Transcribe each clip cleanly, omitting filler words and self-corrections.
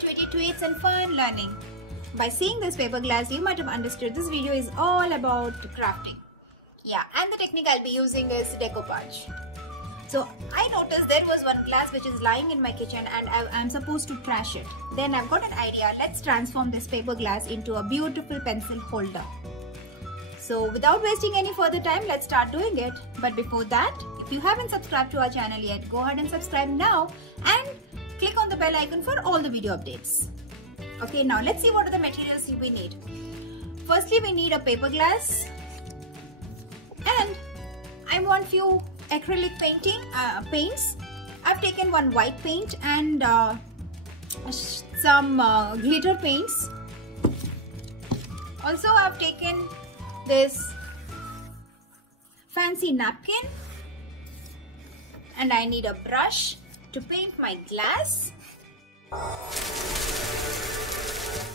to witty tweets and fun learning. By seeing this paper glass, you might have understood this video is all about crafting. Yeah, and the technique I'll be using is decoupage. So I noticed there was one glass which is lying in my kitchen and I'm supposed to trash it. Then I've got an idea. Let's transform this paper glass into a beautiful pencil holder. So without wasting any further time, let's start doing it. But before that, if you haven't subscribed to our channel yet, go ahead and subscribe now and click on the bell icon for all the video updates. Okay, now let's see what are the materials we need. Firstly, we need a paper glass and I want few acrylic paints. I've taken one white paint and some glitter paints. Also, I've taken this fancy napkin and I need a brush to paint my glass.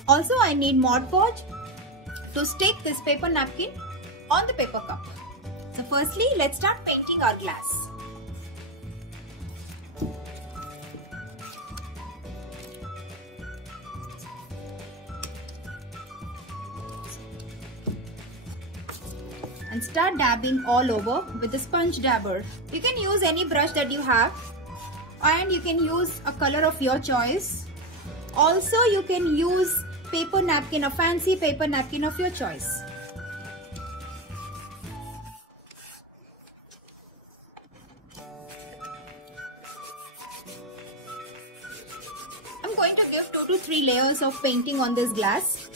Also, I need Mod Podge to stick this paper napkin on the paper cup. So firstly, let's start painting our glass. And start dabbing all over with the sponge dabber. You can use any brush that you have and you can use a color of your choice. Also, you can use paper napkin, a fancy paper napkin of your choice. I'm going to give 2 to 3 layers of painting on this glass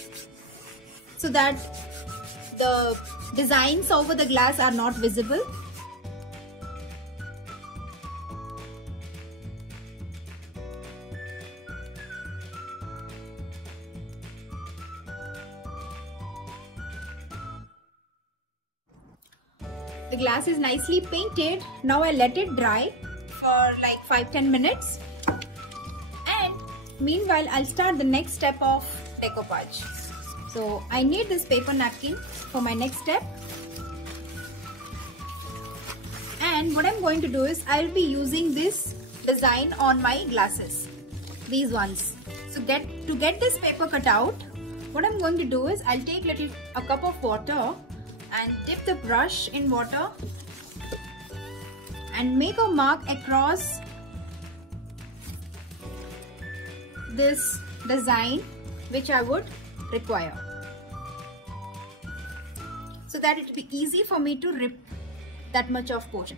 so that the designs over the glass are not visible. The glass is nicely painted. Now I let it dry for like 5-10 minutes. And meanwhile, I'll start the next step of decoupage. So I need this paper napkin for my next step. And what I'm going to do is I'll be using this design on my glasses. These ones. So to get this paper cut out, what I'm going to do is I'll take a cup of water and dip the brush in water and make a mark across this design which I would require, so that it will be easy for me to rip that much of portion.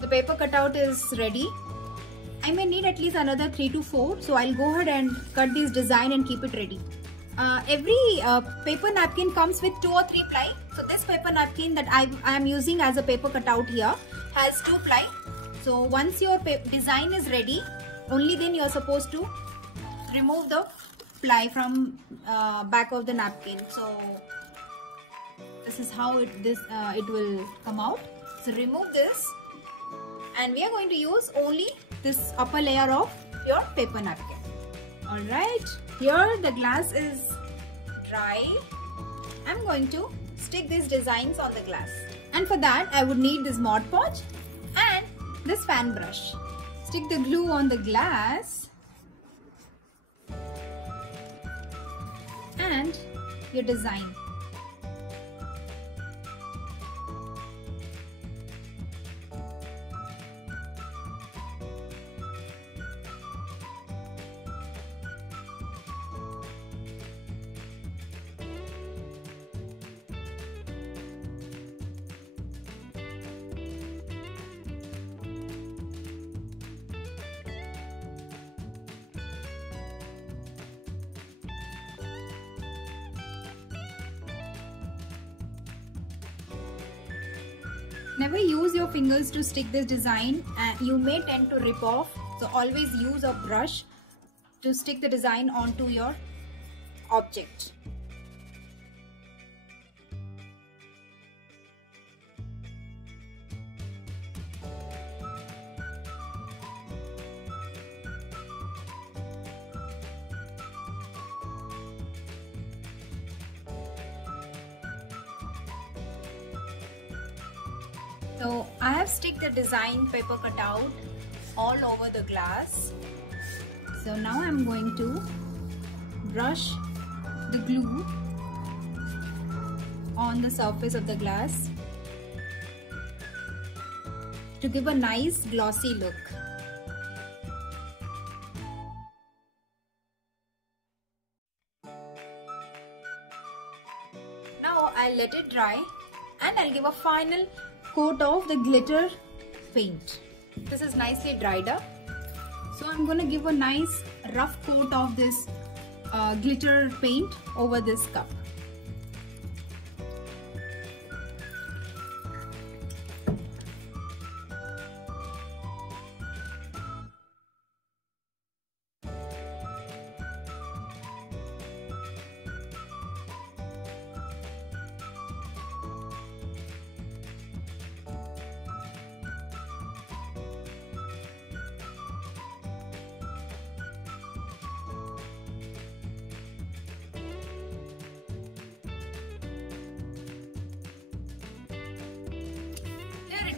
The paper cutout is ready. I may need at least another 3 to 4, so I'll go ahead and cut this design and keep it ready. Every paper napkin comes with 2 or 3 ply. So this paper napkin that I am using as a paper cutout here has 2 ply. So once your design is ready, only then you are supposed to remove the ply from back of the napkin. So this is how it will come out. So remove this. And we are going to use only this upper layer of your paper napkin. Alright, here the glass is dry. I'm going to stick these designs on the glass. And for that, I would need this Mod Podge and this fan brush. Stick the glue on the glass and your design. Never use your fingers to stick this design and you may tend to rip off. So always use a brush to stick the design onto your object. So I have stick the design paper cutout all over the glass. So now I'm going to brush the glue on the surface of the glass to give a nice glossy look. Now I'll let it dry and I'll give a final coat of the glitter paint. This is nicely dried up. So I'm going to give a nice rough coat of this glitter paint over this cup.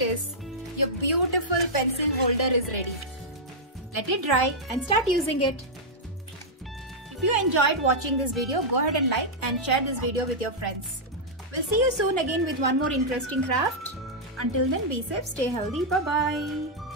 Is your beautiful pencil holder is ready. Let it dry and start using it. If you enjoyed watching this video, go ahead and like and share this video with your friends. We'll see you soon again with one more interesting craft. Until then, be safe, stay healthy, bye bye.